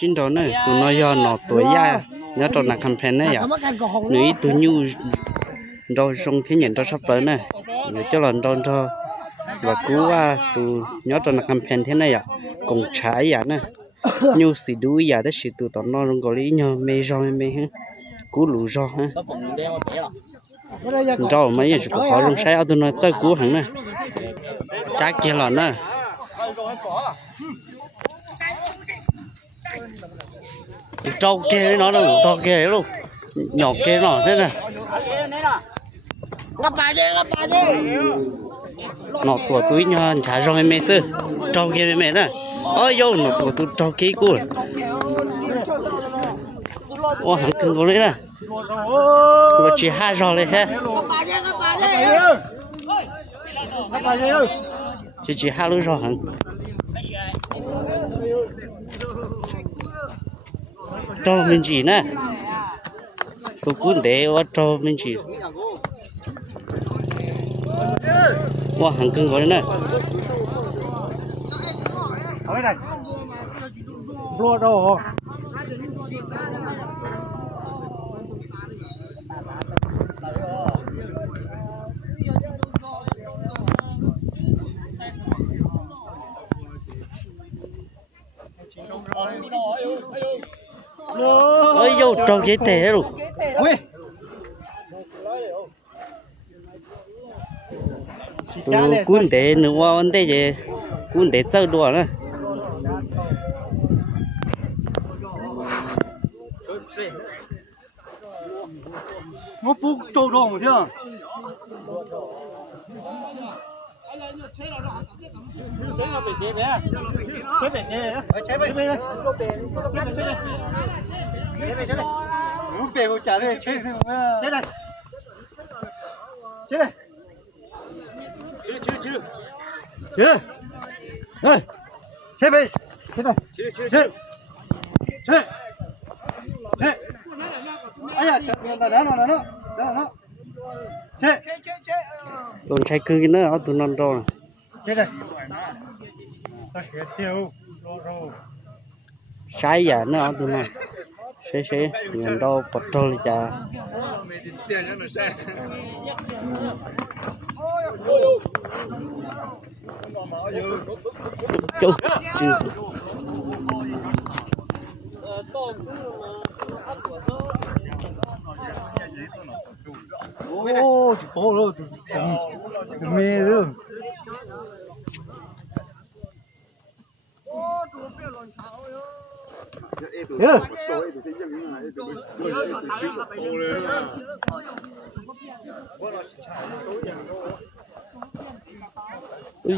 Xin đó nè, tụi nó do nó tuổi ya, nhớ tụi nó campaign này à, nữ tụi nhu đâu xong cái nhận đó sắp tới nè, nhớ cho lần đó cho và cú tụi nhớ tụi nó campaign thế này à, cùng trái ya nè, nhu xì đuôi ya đó xì tụi tụi nó luôn có lý nhờ mê ha, cú lù rau ha, rau mấy giờ có khó trong trái tụi nó chơi cú hẳn nè, trái kia là nè. Trâu kia nó là to kia luôn, nhỏ kia nó thế này. Nó tuổi túi nhỏ chả rồi mẹ sư, trâu kia mẹ nè. Ôi vô nó tuổi túi trâu kia cũ. Ô hắn cưng có đấy nè. Nó chỉ hai rồi đấy ha. Chỉ hai lưỡi rồi hắn. Cho mình chỉ nè, tôi cũng để cho mình chỉ, wow hàng cưng gọi nè, lúa đâu, ôi vô trâu giấy tè luôn, tôi cũng để nữa vấn đề gì, cũng để chơi đùa nữa. nó bút trâu đồng chứ. Muốn bể một trả đây chơi thì chết đây, chết đây, chết, đây, chết đây, chết đây, chết, chết, chết, ai à, đó, chết, Tụi trái cưng cái nữa, tụi non rau này. chết đây, Trái giả nữa tụi nó, xe, nhận đâu bật trâu đi chả. Chú, ô, chỉ có rồi, mê rồi.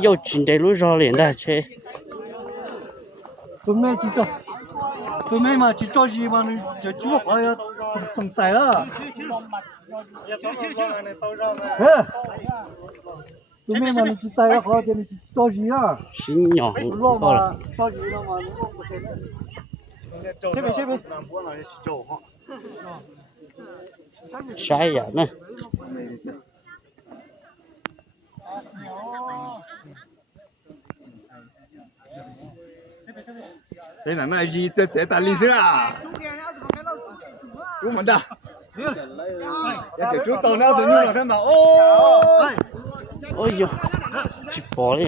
vô chuyện đây lúa rau liền đó chứ. Tụi mẹ chỉ cho, tụi mẹ mà chỉ cho gì mà chỉ chúa phải sòng sài đó. Tụi mẹ mà chỉ tay khó thì chỉ cho gì à? Xin nhỏ lo mà cho gì nó mà nó không có xem. Xếp đi. trái giả nè. Thế là này gì sẽ ta lý sữa à? Đúng mà đã. Để chú tàu nào tự nhiên là thế mà ôi. Ôi giời, chỉ bỏ đi.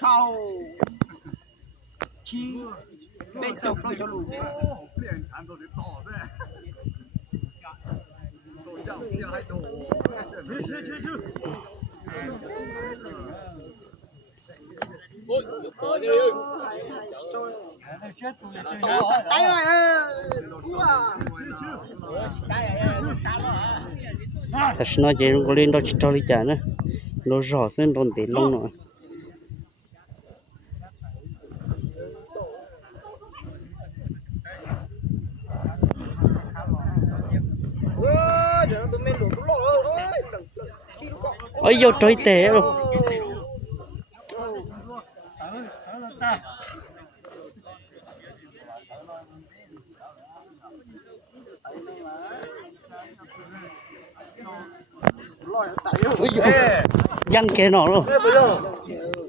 Chào chi bên chồng nó cho lù. Liền chán tôi để tỏ thế. Tôi chào kia hay đồ. Chứ. Ôi, có đi. Tay rồi. Thật sự nói chuyện có lên đó chỉ cho đi chả nữa. Nó rõ xem đồn để lông nữa. Ôi vô trời tè luôn. ยังแกหนอ咯不要，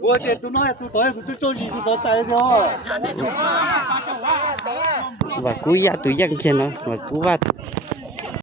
我这都那都到都着急都到带着。 ว่ากูอยากตัวยังแค่เนาะว่ากูว่า